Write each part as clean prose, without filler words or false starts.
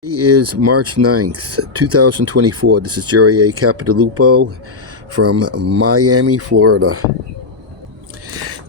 It is March 9th, 2024. This is Jerry A. Capodilupo from Miami, Florida.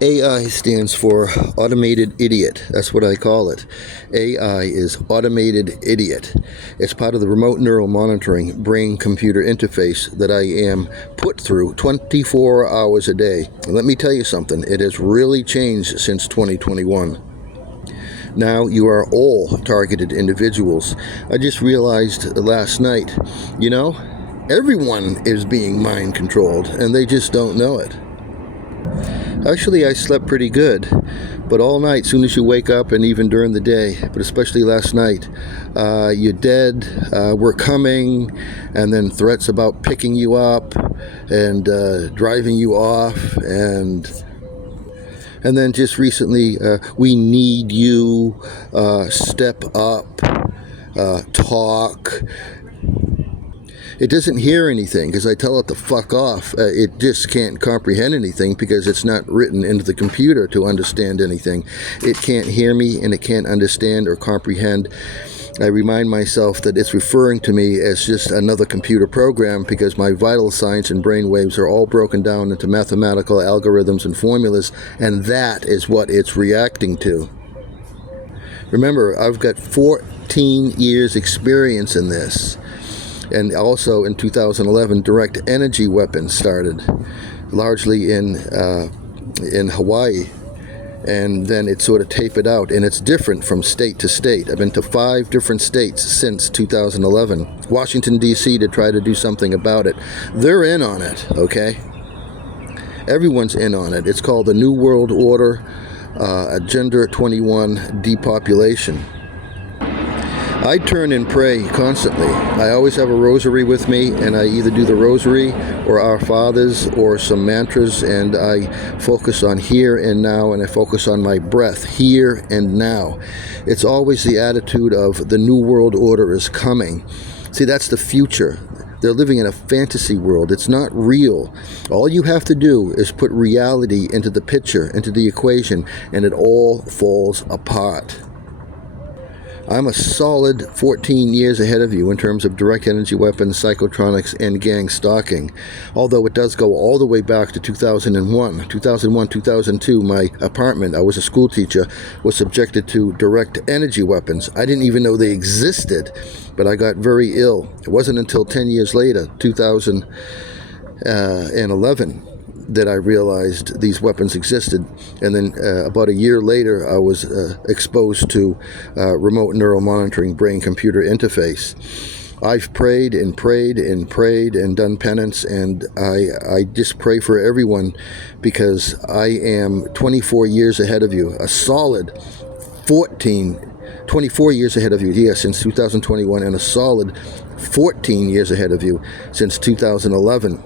AI stands for Automated Idiot. That's what I call it. AI is Automated Idiot. It's part of the remote neural monitoring brain-computer interface that I am put through 24 hours a day. And let me tell you something. It has really changed since 2021. Now you are all targeted individuals. I just realized last night, everyone is being mind controlled and they just don't know it. Actually, I slept pretty good, but all night, soon as you wake up and even during the day, but especially last night, you're dead, we're coming, and then threats about picking you up and driving you off, and then just recently, we need you, step up, talk. It doesn't hear anything because I tell it to fuck off. It just can't comprehend anything because it's not written into the computer to understand anything. It can't hear me and it can't understand or comprehend. I remind myself that it's referring to me as just another computer program because my vital signs and brain waves are all broken down into mathematical algorithms and formulas, and that is what it's reacting to. Remember, I've got 14 years experience in this. And also in 2011, direct energy weapons started, largely in Hawaii. And then it sort of tapered out, and it's different from state to state. I've been to 5 different states since 2011. Washington, D.C. to try to do something about it. They're in on it, okay? Everyone's in on it. It's called the New World Order, Agenda 21 Depopulation. I turn and pray constantly. I always have a rosary with me, and I either do the rosary or Our Fathers or some mantras, and I focus on here and now, and I focus on my breath, here and now. It's always the attitude of the New World Order is coming. See, that's the future. They're living in a fantasy world. It's not real. All you have to do is put reality into the picture, into the equation, and it all falls apart. I'm a solid 14 years ahead of you in terms of direct energy weapons, psychotronics, and gang stalking. Although it does go all the way back to 2001. 2002, my apartment, I was a school teacher, was subjected to direct energy weapons. I didn't even know they existed, but I got very ill. It wasn't until 10 years later, 2011, that I realized these weapons existed. And then about a year later, I was exposed to remote neural monitoring brain-computer interface. I've prayed and prayed and prayed and done penance, and I just pray for everyone because I am 24 years ahead of you, a solid 24 years ahead of you, yes, since 2021, and a solid 14 years ahead of you since 2011.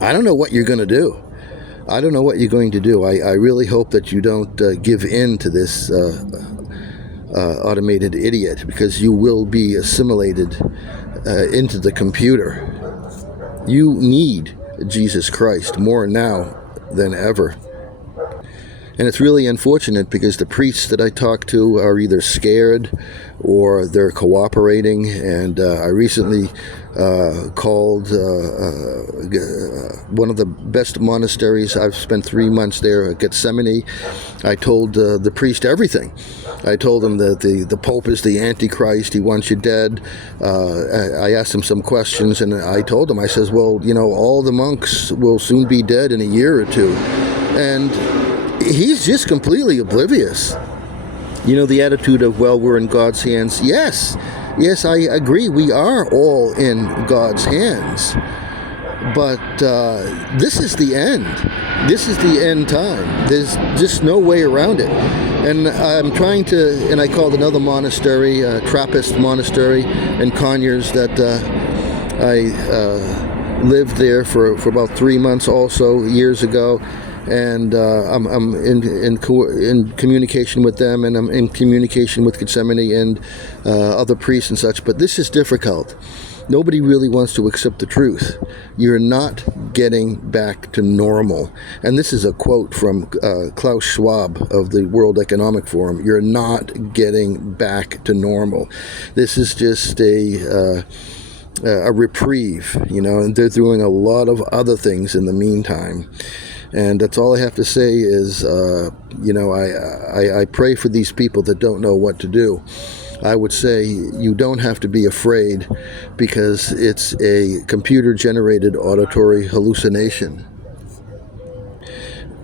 I don't know what you're going to do. I don't know what you're going to do. I really hope that you don't give in to this automated idiot, because you will be assimilated into the computer. You need Jesus Christ more now than ever. And it's really unfortunate because the priests that I talk to are either scared or they're cooperating. And I recently called one of the best monasteries. I've spent 3 months there, Gethsemane. I told the priest everything. I told him that the Pope is the Antichrist. He wants you dead. I asked him some questions, and I told him, I says, well, all the monks will soon be dead in a year or two. And he's just completely oblivious. The attitude of, well, we're in God's hands. Yes, I agree. We are all in God's hands. But this is the end. This is the end time. There's just no way around it. And I'm trying to, and I called another monastery, Trappist monastery in Conyers, that I lived there for about 3 months also years ago. and I'm in communication with them, and I'm in communication with Gethsemane and other priests and such. But this is difficult. Nobody really wants to accept the truth. You're not getting back to normal. And this is a quote from Klaus Schwab of the World Economic Forum. You're not getting back to normal. This is just a reprieve, and they're doing a lot of other things in the meantime. And that's all I have to say is, I pray for these people that don't know what to do. I would say you don't have to be afraid, because it's a computer-generated auditory hallucination.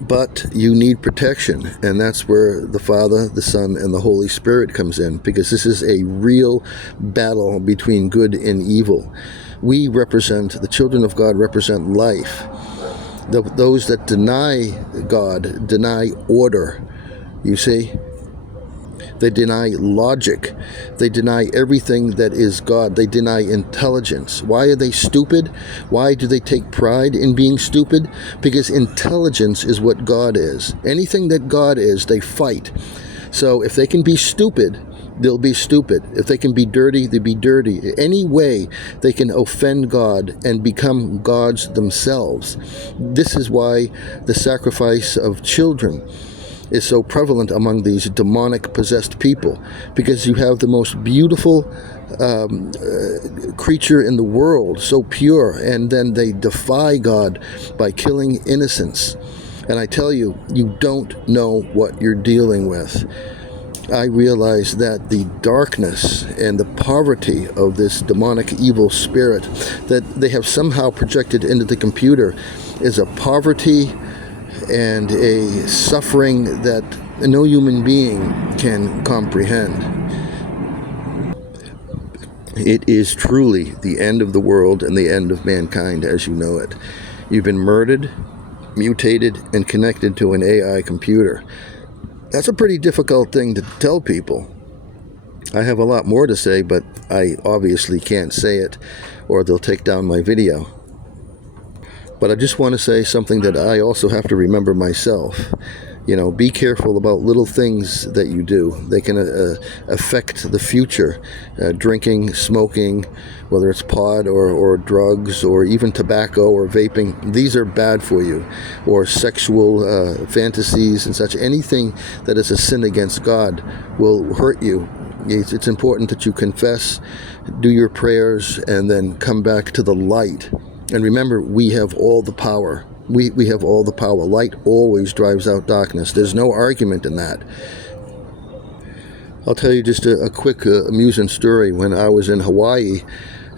But you need protection, and that's where the Father, the Son, and the Holy Spirit comes in, because this is a real battle between good and evil. We represent, the children of God represent life. Those that deny God deny order, you see. They deny logic. They deny everything that is God. They deny intelligence. Why are they stupid? Why do they take pride in being stupid? Because intelligence is what God is. Anything that God is, they fight. So if they can be stupid, they'll be stupid. If they can be dirty, they'll be dirty. Any way they can offend God and become gods themselves. This is why the sacrifice of children is so prevalent among these demonic possessed people, because you have the most beautiful creature in the world, so pure, and then they defy God by killing innocents. And I tell you, you don't know what you're dealing with. I realize that the darkness and the poverty of this demonic evil spirit that they have somehow projected into the computer is a poverty and a suffering that no human being can comprehend. It is truly the end of the world and the end of mankind as you know it. You've been murdered, mutated, and connected to an AI computer. That's a pretty difficult thing to tell people. I have a lot more to say, but I obviously can't say it, or they'll take down my video. But I just want to say something that I also have to remember myself. Be careful about little things that you do. They can affect the future. Drinking, smoking, whether it's pot or drugs or even tobacco or vaping, these are bad for you. Or sexual fantasies and such. Anything that is a sin against God will hurt you. It's important that you confess, do your prayers, and then come back to the light. And remember, we have all the power. We have all the power. Light always drives out darkness. There's no argument in that. I'll tell you just a quick amusing story. When I was in Hawaii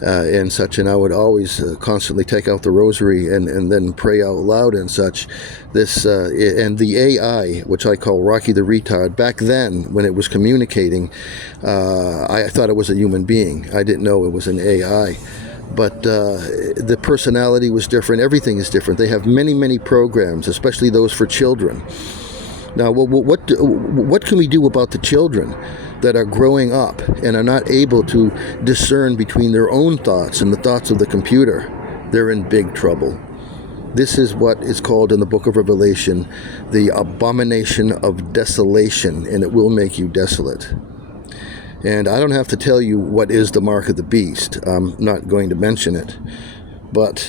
and such, and I would always constantly take out the rosary and then pray out loud and such. And the AI, which I call Rocky the Retard, back then when it was communicating, I thought it was a human being. I didn't know it was an AI. But the personality was different. Everything is different. They have many, many programs, especially those for children. Now, what can we do about the children that are growing up and are not able to discern between their own thoughts and the thoughts of the computer? They're in big trouble. This is what is called in the book of Revelation the abomination of desolation, and it will make you desolate. And I don't have to tell you what is the mark of the beast. I'm not going to mention it. But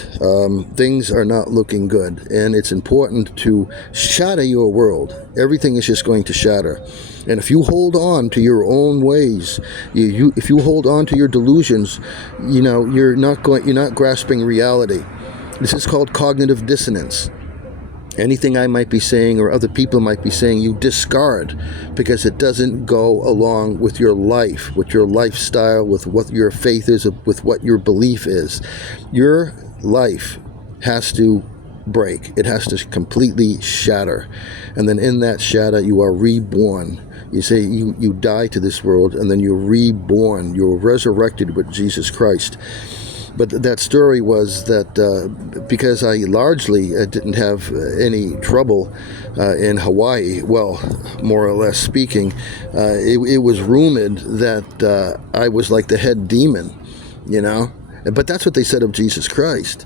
things are not looking good. And it's important to shatter your world. Everything is just going to shatter. And if you hold on to your own ways, if you hold on to your delusions, you're not grasping reality. This is called cognitive dissonance. Anything I might be saying or other people might be saying, you discard because it doesn't go along with your life, with your lifestyle, with what your faith is, with what your belief is. Your life has to break. It has to completely shatter. And then in that shatter, you are reborn. You say you die to this world, and then you're reborn. You're resurrected with Jesus Christ. But that story was that because I largely didn't have any trouble in Hawaii, well, more or less speaking, it was rumored that I was like the head demon, But that's what they said of Jesus Christ.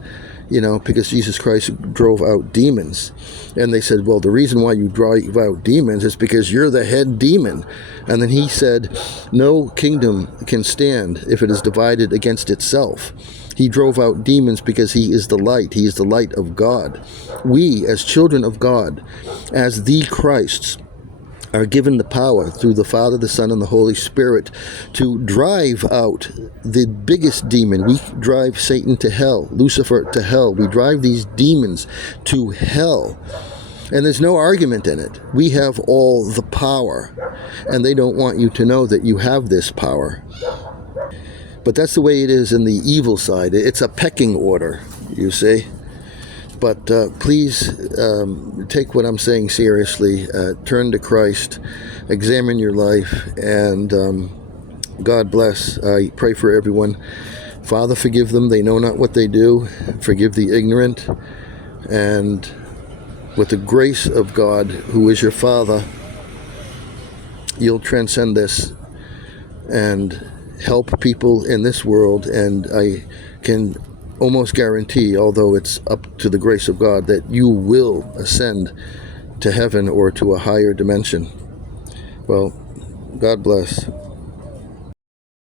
because Jesus Christ drove out demons. And they said, well, the reason why you drive out demons is because you're the head demon. And then he said, no kingdom can stand if it is divided against itself. He drove out demons because he is the light. He is the light of God. We, as children of God, as the Christs, are given the power through the Father, the Son, and the Holy Spirit to drive out the biggest demon. We drive Satan to hell, Lucifer to hell. We drive these demons to hell. And there's no argument in it. We have all the power, and they don't want you to know that you have this power. But that's the way it is in the evil side. It's a pecking order, you see. But please take what I'm saying seriously. Turn to Christ. Examine your life. And God bless. I pray for everyone. Father, forgive them. They know not what they do. Forgive the ignorant. And with the grace of God, who is your Father, you'll transcend this and help people in this world. And I can almost guarantee, although it's up to the grace of God, that you will ascend to heaven or to a higher dimension. Well, God bless.